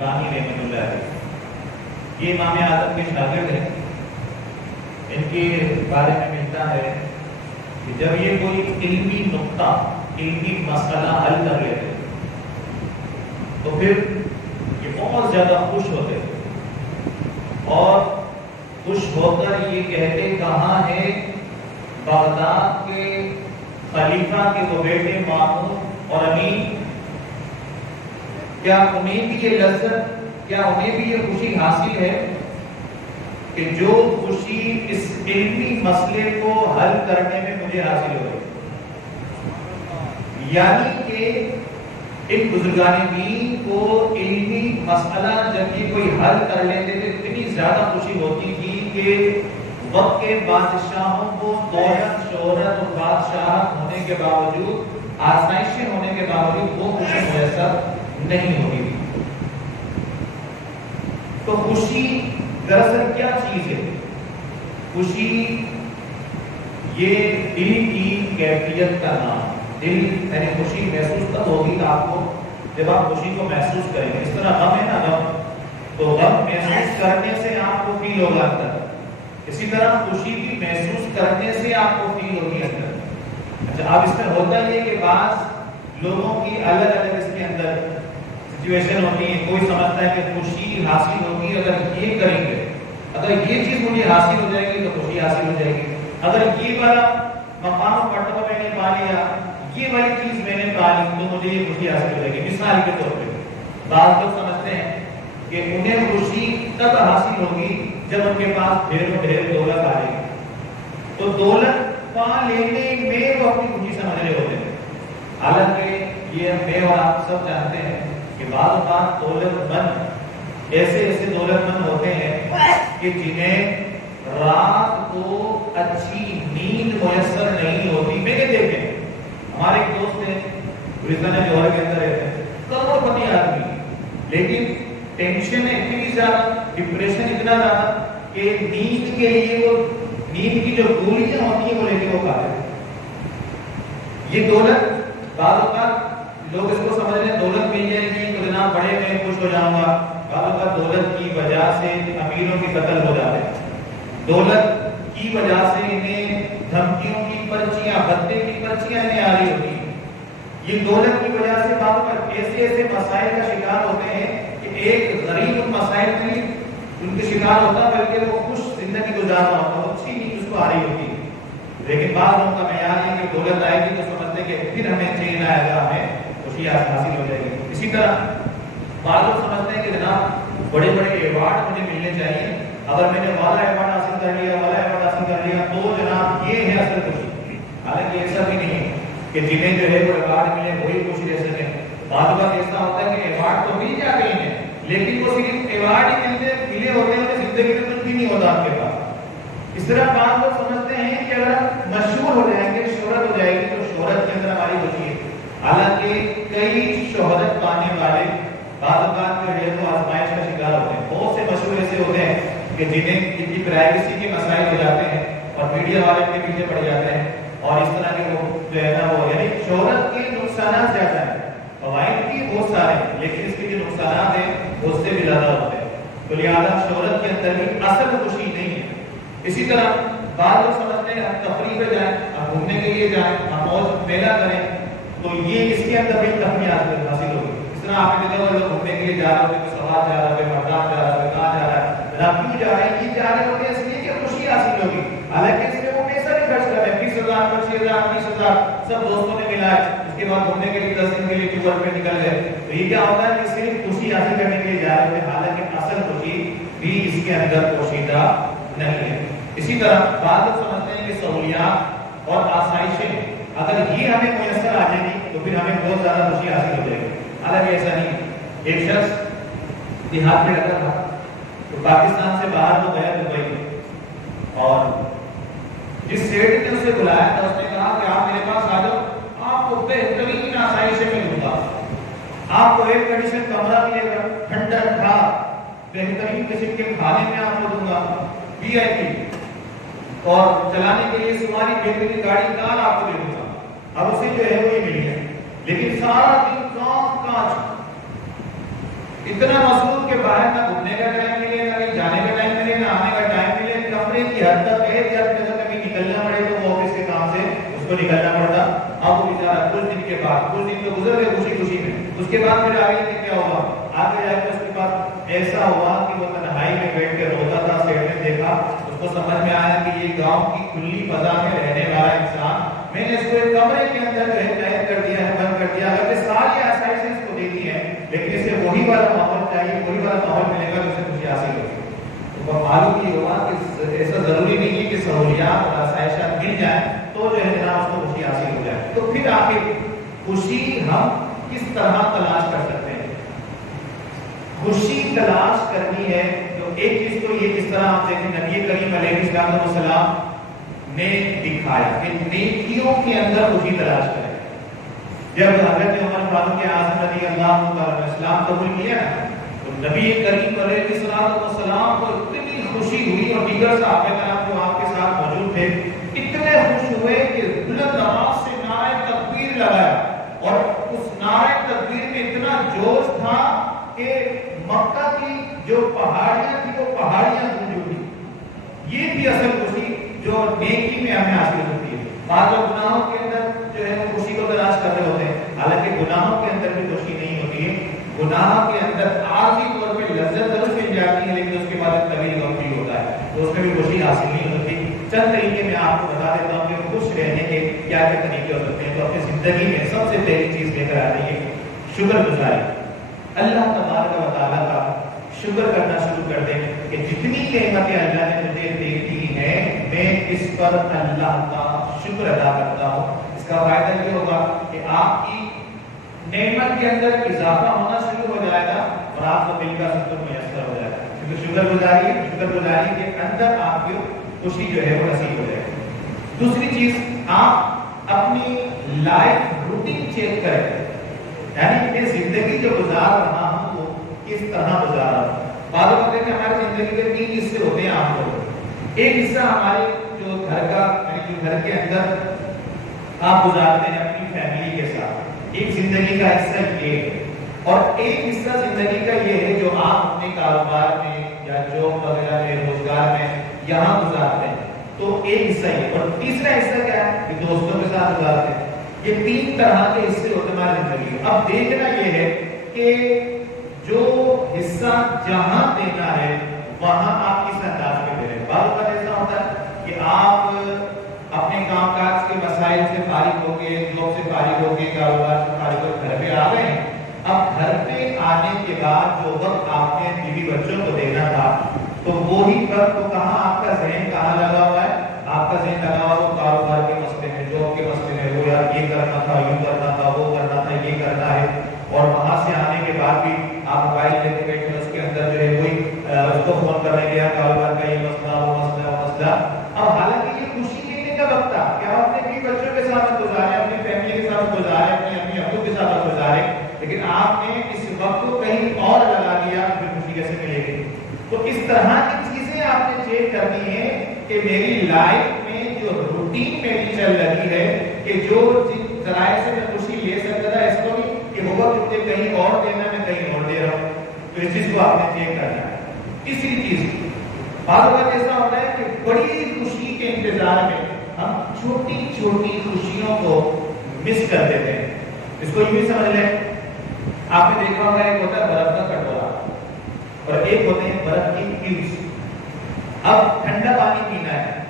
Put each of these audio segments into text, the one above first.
رحمۃ اللہ علیہ، یہ امام اعظم کے شاگرد ہیں۔ ان کے بارے میں ملتا ہے کہ جب یہ کوئی علمی نقطہ، علمی مسئلہ حل کر لیتے تو پھر یہ بہت زیادہ خوش ہوتے اور خوش ہو کر یہ کہتے کہاں ہے بغداد کے خلیفہ کے وہ بیٹے مامون اور امین، کیا انہیں بھی یہ لذت، کیا انہیں بھی یہ خوشی حاصل ہے کہ جو خوشی اس علمی مسئلے کو حل کرنے میں مجھے حاصل ہو گئی؟ یعنی کہ ان بزرگان دین کو علمی مسئلہ جب یہ کوئی حل کر لیتے تھے اتنی زیادہ خوشی ہوتی تھی کہ وقت کے بادشاہوں کو دولت، شہرت اور بادشاہت ہونے کے باوجود، آسائشیں ہونے کے باوجود وہ خوشی میسر نہیں ہوتی تھی۔ تو خوشی دراصل کیا چیز ہے؟ خوشی یہ دل کی کیفیت کا نام۔ دل یعنی خوشی محسوس تب ہوگی آپ کو جب آپ خوشی کو محسوس کریں گے۔ اس طرح غم ہے نا، غم تو غم محسوس کرنے سے آپ کو فیل ہوگا اندر، اسی طرح خوشی بھی محسوس کرنے سے آپ کو فیل ہوگی اندر۔ اچھا، اب اس میں ہوتا یہ کہ بعض لوگوں کی الگ الگ اس کے اندر سچویشن ہوتی ہے۔ کوئی سمجھتا ہے کہ خوشی حاصل ہوگی اگر یہ کریں گے، اگر یہ چیز مجھے حاصل ہو جائے گی تو خوشی حاصل ہو جائے گی، اگر یہ والا مقام و مرتبہ میں نے پا لیا، یہ والی چیز میں نے پا لی تو مجھے یہ خوشی حاصل ہو جائے گی۔ مثال کے طور پہ بعض لوگ سمجھتے ہیں کہ انہیں خوشی تب حاصل ہوگی جب ان کے پاس ڈھیر و ڈھیر دولت آ جائے گی، تو دولت پا لینے میں وہ اپنی خوشی سمجھ رہے ہوتے ہیں۔ حالانکہ یہ میں اور آپ سب جانتے ہیں کہ بعض اوقات دولت مند ایسے ایسے دولت مند ہوتے ہیں کہ جنہیں رات کو اچھی نیند میسر نہیں ہوتی۔ میں نے دیکھے ہمارے ایک دوست ہیں گلستان جوہر کے اندر رہتے ہیں، کروڑ پتی آدمی، لیکن ٹینشن اتنی زیادہ، ڈپریشن اتنا زیادہ کہ نیند کے لیے وہ نیند کی جو گولیاں ہوتی ہیں وہ لے کے وہ کھاتے ہیں۔ یہ دولت بعض اوقات لوگ اس کو سمجھ رہے ہیں دولت مل جائے گی تو جناب بڑے میں خوش ہو جاؤں گا۔ بعض اوقات دولت کی وجہ سے امیروں کے قتل ہو جاتے ہیں، دولت کی وجہ سے انہیں دھمکیوں کی پرچیاں، بھتے کی پرچیاں انہیں آ رہی ہوتی ہیں۔ یہ دولت کی وجہ سے بعض اوقات ایسے ایسے مسائل کا شکار ہوتے ہیں کہ ایک غریب ان مسائل میں ان کے شکار ہوتا بلکہ وہ خوش زندگی گزارنا ہوتا، وہ اچھی نیند اس کو آ رہی ہوتی ہے۔ لیکن بعض لوگوں کا معیار ہے کہ دولت آئے گی تو سمجھتے کہ پھر ہمیں چین آئے گا، ہمیں خوشی حاصل ہو جائے گی۔ اسی طرح بعض لوگ سمجھتے ہیں کہ جناب بڑے بڑے ایوارڈ مجھے ملنے چاہیے، اگر میں نے والا ایوارڈ حاصل کر لیا، والا ایوارڈ حاصل کر لیا تو جناب یہ ہے اصل خوشی۔ حالانکہ ایسا بھی نہیں ہے کہ جنہیں جو ہے وہ ایوارڈ ملے وہی خوش رہ سکے۔ بعض بات ایسا ہوتا ہے کہ ایوارڈ تو مل جاتے ہیں لیکن وہ صرف ایوارڈ ہی ملے ہوتے ہیں، زندگی میں کچھ بھی نہیں ہوتا آپ کے پاس۔ اس طرح بعض لوگ سمجھتے ہیں کہ اگر مشہور ہو جائیں گے، شہرت ہو جائے گی تو شہرت کے اندر ہماری خوشی ہے۔ حالانکہ کئی شہرت پانے والے بعض اوقات جو ہے وہ آزمائش کا شکار ہوتے ہیں۔ بہت سے مشہور ایسے ہوتے ہیں کہ جنہیں جن کی پرائیویسی کے مسائل ہو جاتے ہیں اور میڈیا والے ان کے پیچھے پڑ جاتے ہیں، اور اس طرح کے وہ جو ہے نا وہ یعنی شہرت کے نقصانات زیادہ ہیں، فوائد بھی بہت سارے ہیں لیکن اس کے جو نقصانات ہیں وہ اس سے بھی زیادہ ہوتے ہیں۔ تو لہٰذا شہرت کے اندر بھی اصل خوشی نہیں ہے۔ اسی طرح بعض لوگ سمجھتے ہیں ہم تفریح پہ جائیں، ہم گھومنے کے لیے جائیں، ہم موج میلہ کریں تو یہ اس کے اندر بھی تفریح حاصل ہوگی۔ اس طرح آپ نے دیکھا لوگ گھومنے کے لیے جا رہے ہوتے ہیں، سوات جا رہا ہے، مردان جا رہا ہے، کہاں جا رہا ہے، جناب کیوں جا رہے ہیں؟ یہ جا رہے ہوتے ہیں اس لیے کہ خوشی حاصل ہوگی، حالانکہ اس میں وہ پیسہ نہیں خرچ کر رہے ہیں۔ 20,000 25,000 30,000 سب دوستوں نے ملا ہے، اس کے بعد گھومنے کے لیے 10 دن کے لیے ٹور پہ نکل گئے، تو یہ کیا ہوتا ہے کہ صرف خوشی حاصل کرنے کے لیے جا رہے ہیں، حالانکہ اصل خوشی بھی اس کے اندر پوشیدہ نہیں ہے۔ اسی طرح بعض لوگ سمجھتے ہیں کہ سہولیات اور آسائشیں اگر یہ ہمیں میسر آ جائے گی تو پھر ہمیں بہت زیادہ خوشی حاصل ہو جائے گی، حالانکہ ایسا نہیں۔ ایک شخص دیہات میں رہتا تھا تو پاکستان سے باہر وہ گیا دبئی، اور جس سیٹ نے اسے بلایا تھا اس نے کہا کہ آپ میرے پاس آ جاؤ، آپ کو بہترین آسائشیں میں دوں گا، آپ کو ایئر کنڈیشن کمرہ ملے گا، ٹھنڈا ٹھا بہترین قسم کے کھانے میں آپ کو دوں گا، وی آئی پی، اور چلانے کے لیے سواری بہترین گاڑی کار آپ کو دے دوں گا۔ اب اسے جو ہے وہ یہ مل گیا، لیکن سارا دن کانچ اتنا مصروف کہ باہر نہ گھومنے کا ٹائم ملے، نہ کہیں جانے کا ٹائم ملے، نہ آنے کا ٹائم ملے، کمرے کی حد تک ہے کہ اگر کبھی نکلنا پڑے تو وہ آفس کے کام سے اس کو نکلنا پڑتا. اب وہ بیچارہ کچھ دن کے بعد، کچھ دن تو گزر گئے خوشی خوشی میں، اس کے بعد پھر آگے کہ کیا ہوا، آگے جا کے اس کے بعد ایسا ہوا کہ وہ تنہائی میں بیٹھ کے روتا تھا. سیٹ نے دیکھا، اس کو سمجھ میں آیا کہ یہ گاؤں کی کھلی فضا میں رہنے والا انسان، میں نے اس کو ایک کمرے کے اندر جو ہے قید کر دیا ہے، بند کر دیا. اگر ساری آسائشیں اس کو دے دی ہیں لیکن اسے وہی والا ماحول چاہیے، وہی والا ماحول ملے گا تو اسے خوشی حاصل ہوگی. تو معلوم یہ ہوا کہ ایسا ضروری نہیں ہے کہ سہولیات اور آسائشات مل جائیں تو جو ہے جناب اس کو خوشی حاصل ہو جائے. تو پھر آخر خوشی ہم کس طرح تلاش کر سکتے ہیں؟ خوشی تلاش کرنی ہے تو ایک چیز تو یہ، جس طرح آپ دیکھیں نبی کریم علیہ السلام نے دکھایا کہ نیکیوں کے اندر خوشی تلاش کریں. جب حضرت عمر فاروق اعظم رضی اللہ عنہ اسلام قبول کیا تو نبی کریم علیہ السلام کو اتنی خوشی ہوئی اور دیگر صحابہ کرام جو آپ کے ساتھ موجود تھے اتنے خوش ہوئے کہ بلند آواز سے نعرہ تکبیر لگایا. اور اس نعرہ تکبیر میں اتنا جوش تھا کہ مکہ کی جو پہاڑیاں تھی وہ پہاڑیاں گونج اٹھی. یہ تھی اصل خوشی جو نیکی میں ہمیں حاصل ہوتی ہے. بعض لوگ گناہوں کے اندر جو ہے خوشی کو تلاش کر رہے ہوتے ہیں، حالانکہ گناہوں کے اندر بھی خوشی نہیں ہوتی ہے. گناہ کے اندر عارضی طور پہ لذت ضرور مل جاتی ہے لیکن اس کے بعد ایک طویل وقت بھی ہوتا ہے تو اس میں بھی خوشی حاصل نہیں ہوتی. چند طریقے میں آپ کو بتا دیتا ہوں کہ خوش رہنے کے کیا کیا طریقے ہو سکتے ہیں. تو اپنی زندگی میں سب سے پہلی چیز لے کر آ رہی ہے شکر گزاری. اللہ تبارک و تعالیٰ کا شکر کرنا شروع کر دیں کہ جتنی نعمتیں اللہ نے مجھے دے دی ہیں میں اس پر اللہ کا شکر ادا کرتا ہوں. اس کا فائدہ یہ ہوگا کہ آپ کی نعمت کے اندر اضافہ ہونا شروع ہو جائے گا اور آپ کو دل کا سکون میسر ہو جائے گا. کیونکہ شکر گزاری کے اندر آپ کی خوشی جو ہے وہ نصیب ہو جائے گی. دوسری چیز، آپ اپنی لائف روٹین چیک کریں، یعنی میں زندگی جو گزار رہا ہوں وہ کس طرح گزار رہا ہوں. بعض اوقات ہے کہ ہماری زندگی کے 3 حصے ہوتے ہیں عام طور پر. ایک حصہ ہمارے جو گھر کا، یعنی جو گھر کے اندر آپ گزارتے ہیں اپنی فیملی کے ساتھ، ایک زندگی کا حصہ یہ ہے. اور ایک حصہ زندگی کا یہ ہے جو آپ اپنے کاروبار میں یا جاب وغیرہ میں، روزگار میں یہاں گزارتے ہیں. تو ایک حصہ یہ. اور تیسرا حصہ کیا ہے کہ دوستوں کے ساتھ گزارتے ہیں. یہ 3 طرح کے حصے ہوتے ہیں ہماری زندگی میں. اب دیکھنا یہ ہے کہ جو حصہ جہاں دینا ہے وہاں آپ کس انداز میں دے رہے ہیں. بعض اوقات ایسا ہوتا ہے کہ آپ اپنے کام کاج کے مسائل سے فارغ ہو کے، جاب سے فارغ ہو کے، کاروبار سے فارغ ہو کے گھر پہ آ گئے ہیں. اب گھر پہ آنے کے بعد جو وقت آپ نے بیوی بچوں کو دینا تھا تو وہی وقت تو کہاں آپ کا ذہن کہاں لگا ہوا ہے؟ آپ کا ذہن لگا ہوا وہ کاروبار کے مسئلے میں، جاب کے مسئلے میں، وہ یار یہ کرنا تھا، یوں کرنا تھا، وہ کرنا تھا، یہ کرنا ہے. اور وہاں سے آنے کے بعد بھی آپ موبائل لے کے بیٹھے اس کے اندر جو ہے وہی اس کو فون کرنے گیا، کاروبار کا یہ مسئلہ، وہ مسئلہ، وہ مسئلہ. اب حالانکہ یہ خوشی لینے کا وقت تھا کہ آپ اپنے بیوی بچوں کے ساتھ گزارے، اپنی فیملی کے ساتھ گزارے، اپنی امی ابو کے ساتھ گزارے، لیکن آپ نے اس وقت کو کہیں اور لگا دیا. پھر خوشی کیسے ملے گی؟ تو اس طرح کی چیزیں آپ نے چیک کرنی ہے کہ میری لائف میں جو روٹین میری چل رہی ہے کہ جو جن ذرائع سے میں خوشی لے سکتا تھا، اس کو بھی کہ وہ وقت مجھے کہیں اور دینا، میں کہیں اور دے رہا ہوں. تو اس چیز کو آپ نے چیک کرنا ہے. تیسری چیز، بعض اوقات ایسا ہوتا ہے کہ بڑی خوشی کے انتظار میں ہم چھوٹی چھوٹی خوشیوں کو مس کر دیتے ہیں. اس کو یوں سمجھ لیں، آپ نے دیکھا ہوگا ایک ہوتا ہے برف کا کٹورا اور ایک ہوتے ہیں برف کی کیوبس. اب ٹھنڈا پانی پینا ہے،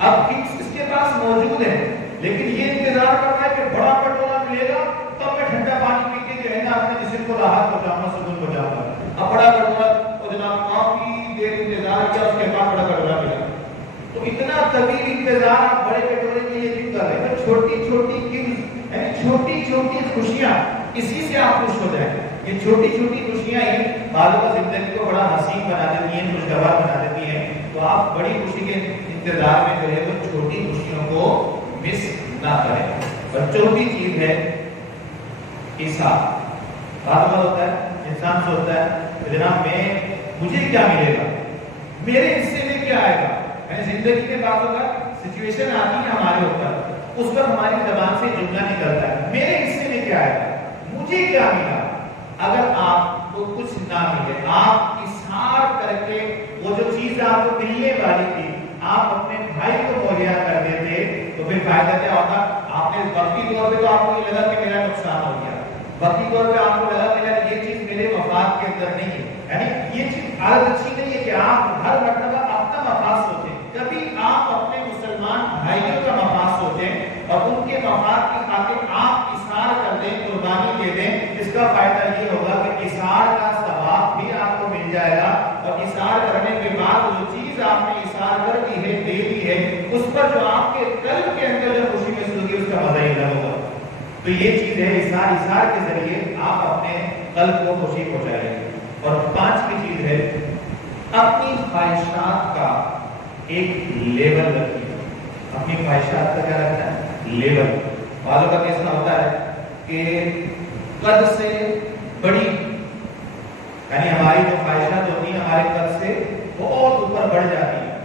اب کیوبس اس کے پاس موجود ہے لیکن یہ انتظار کر رہا ہے کہ بڑا کٹورا ملے گا تب میں ٹھنڈا پانی پی کے جو ہے نا اپنے جسم کو راحت پہنچاؤں گا، سکون پہنچاؤں گا. اب بڑا کٹورا اور جناب کافی دیر انتظار کیا، اس کے بعد بڑا کٹورا ملا. تو اتنا طویل انتظار آپ بڑے کٹورے کے لیے کیوں کر رہے ہیں؟ چھوٹی چھوٹی کیوبس، یعنی چھوٹی چھوٹی خوشیاں، اسی سے آپ خوش ہو جائیں. یہ چھوٹی چھوٹی خوشیاں ہی بعضوں کا زندگی کو بڑا حسین بنا دیتی ہیں، خوشگوار بنا دیتی ہیں. تو آپ بڑی خوشی کے انتظار میں جو ہے وہ چھوٹی خوشیوں کو مس نہ کریں. اور چوتھی چیز ہے حساب. بعض بار ہوتا ہے انسان سوچتا ہے جناب مجھے کیا ملے گا، میرے حصے میں کیا آئے گا. یعنی زندگی میں بعضوں کا سچویشن آتی ہے ہمارے اوپر، اس پر ہماری زبان سے جملہ نکلتا ہے میرے حصے میں کیا آئے گا، مجھے کیا ملا. اگر آپ کو کچھ نہ ملے، آپ اظہار کر کے وہ جو چیز آپ کو ملنے والی تھی آپ اپنے بھائی کو مہیا کر دیتے تو پھر فائدہ کیا ہوتا؟ آپ نے وقتی طور پہ تو آپ کو یہ لگا کہ میرا نقصان ہو گیا، وقتی طور پہ آپ کو لگا کہ یار یہ چیز میرے مفاد کے اندر نہیں ہے، یعنی یہ چیز عادت اچھی نہیں ہے کہ آپ ہر مرتبہ اپنا مفاد سوچیں، کبھی آپ اپنے مسلمان بھائیوں کا مفاد سوچیں اور ان کے مفاد کی خاطر آپ اظہار کر دیں، قربانی دے دیں۔ اس کا فائدہ یہ ہوگا کہ اظہار کا ثواب بھی آپ کو مل جائے گا، اور اظہار کرنے کے بعد جو چیز آپ نے اظہار کر دی ہے، دے دی ہے، اس پر جو آپ کے قلب کے اندر جو خوشی محسوس ہوگی اس کا مزہ ہی الگ ہوگا۔ تو یہ چیز ہے اظہار کے ذریعے آپ اپنے قلب کو خوشی پہنچائیں گے۔ اور پانچویں چیز ہے اپنی خواہشات کا ایک لیول رکھیے۔ اپنی خواہشات کا کیا رکھنا ہے؟ لیول۔ بعضوں کا کیسا ہوتا ہے کہ قد سے بڑی، یعنی ہماری جو خواہشات ہوتی ہیں ہمارے قد سے بہت اوپر بڑھ جاتی ہیں،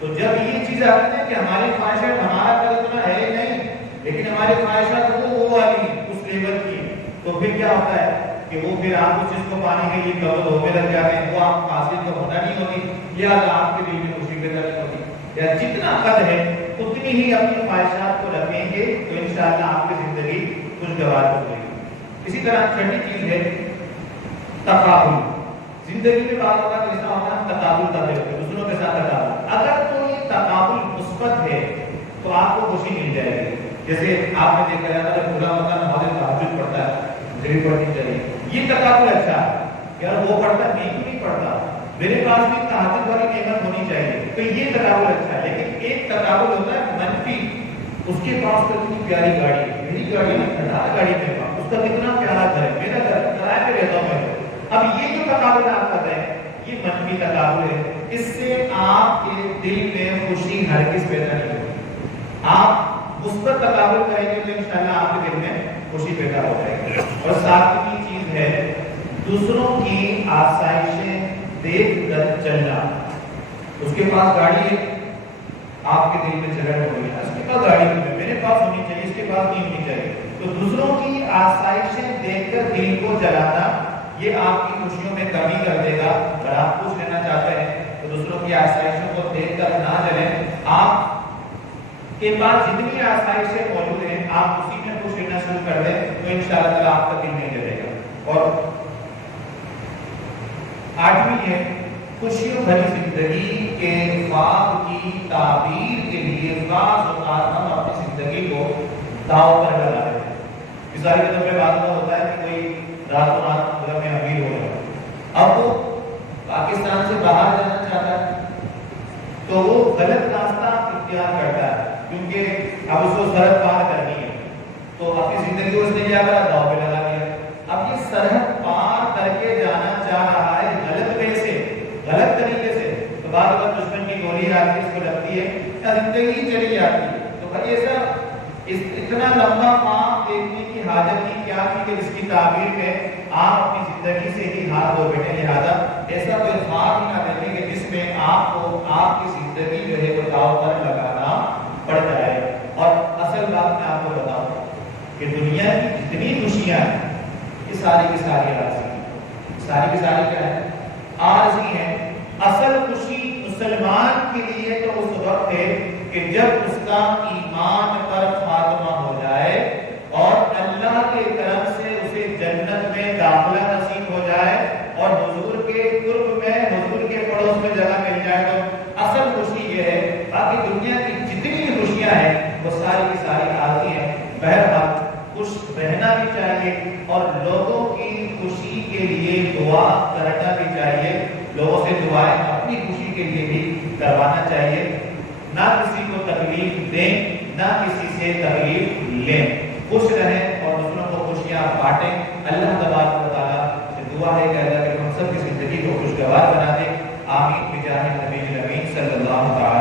تو جب یہ چیز آتی ہے کہ ہماری خواہشات، ہمارا قد اتنا ہے نہیں لیکن ہماری خواہشات وہ والی اس لیول کی، تو پھر کیا ہوتا ہے کہ وہ پھر آپ اس چیز کو پانے کے لیے قبول ہونے لگ جاتے ہیں، وہ آپ حاصل تو ہونا نہیں ہوتی، یا آپ کے دل میں خوشی پیدا نہیں ہوتی۔ یا جتنا قد ہے اتنی ہی اپنی خواہشات کو رکھیں گے تو انشاءاللہ آپ کی زندگی خوشگوار ہو جائے گی۔ اسی طرح چھٹی چیز ہے تقابل۔ زندگی میں بات ہوتا ہے ایسا ہوتا ہے تقابل کرتے ہوتے دوسروں کے ساتھ تقابل، اگر کوئی تقابل مثبت ہے تو آپ کو خوشی مل جائے گی۔ جیسے آپ نے دیکھا جاتا ہے بھولا ہوتا ہے نماز تہجد پڑھتا ہے، مجھے بھی پڑھنی چاہیے، یہ تقابل اچھا ہے، یار وہ پڑھتا ہے نہیں پڑھتا، میرے پاس بھی تہجد والی نعمت ہونی چاہیے، تو یہ تقابل اچھا ہے۔ لیکن ایک تقابل ہوتا ہے منفی، اس کے پاس تو اتنی پیاری گاڑی ہے، میری گاڑی میں کھڑا گاڑی میرے پاس، اس کا کتنا پیارا گھر ہے، میرا گھر کرائے پہ رہتا ہوں میں۔ اب یہ جو تقابل آپ کر رہے ہیں یہ منفی تقابل ہے، اس سے آپ کے دل میں خوشی ہرگز پیدا نہیں ہوگی۔ آپ مثبت تقابل کریں گے تو انشاءاللہ آپ کے دل میں خوشی پیدا ہو جائے گی۔ اور ساتویں چیز ہے دوسروں کی آسائشیں دیکھ کر چلنا۔ اس کے پاس گاڑی ہے، آپ کے دل میں جگہ ہو گئی، اس کے پاس گاڑی ہے، میرے پاس ہونی چاہیے، اس کے پاس نہیں ہونی چاہیے، تو دوسروں کی آسائشیں دیکھ کر دل کو جلانا یہ آپ کی خوشیوں میں کمی کر دے گا۔ اگر آپ خوش رہنا چاہتے ہیں تو دوسروں کی آسائشوں کو دیکھ کر نہ جلیں، آپ کے پاس جتنی آسائشیں موجود ہیں آپ اسی میں خوش رہنا شروع کر دیں تو انشاءاللہ تعالیٰ آپ کا دل نہیں جلے گا۔ اور آٹھویں ہے خوشیوں بھری زندگی کے خواب کی تعبیر کے لیے بعض اوقات ہم اپنی زندگی کو داؤ پر لگا دیتے ہیں۔ مثال کے طور پہ بعض کا ہوتا ہے کہ کوئی راتوں رات گھر میں امیر ہو گیا، اب وہ پاکستان سے باہر جانا چاہتا ہے تو وہ غلط راستہ اختیار کرتا ہے کیونکہ اب اس کو سرحد پار کرنی ہے، تو اپنی زندگی کو اس نے کیا کرا؟ داؤ پہ لگا دیا۔ اب یہ سرحد پار کر کے جانا چاہ رہا ہے غلط وے سے، غلط طریقے سے، تو بعد اگر دشمن کی گولی آتی ہے اس کو لگتی ہے یا زندگی چلی جاتی ہے، تو بھائی ایسا اتنا لمبا خواب دیکھنے کی حاجت کی کیا تھی کہ اس کی تعبیر میں آپ اپنی زندگی سے ہی ہاتھ دھو بیٹھے۔ لہٰذا ایسا کوئی خواب ہی نہ دیکھیں کہ جس میں آپ کو آپ کی زندگی جو ہے وہ داؤ پر لگانا پڑ جائے۔ اور اصل بات میں آپ کو بتاؤں کہ دنیا کی جتنی خوشیاں ہیں یہ ساری کی ساری عارضی ہیں، ساری کی ساری کیا ہے؟ عارضی ہیں۔ اصل خوشی مسلمان کے لیے تو اس وقت ہے کہ جب اس کا ایمان پر خاتمہ ہو جائے اور اللہ کے کرم سے اسے جنت میں داخلہ نصیب ہو جائے اور حضور کے قرب میں، حضور کے پڑوس میں جگہ مل جائے، تو اصل خوشی یہ ہے۔ باقی دنیا کی جتنی خوشیاں ہیں وہ ساری کی ساری عارضی ہیں۔ بہرحال خوش رہنا بھی چاہیے اور لوگوں کی خوشی کے لیے دعا کرنا بھی چاہیے، لوگوں سے دعائیں اپنی خوشی کے لیے بھی کروانا چاہیے، نہ کسی کو تکلیف دیں نہ کسی سے تکلیف لیں، خوش رہیں اور دوسروں کو خوشیاں بانٹیں۔ اللہ تبارک و تعالیٰ سے دعا ہے کہ اللہ کے ہم سب کی زندگی کو خوشگوار بنا دے۔ آمین بجاہ نبی الامین صلی اللہ تعالی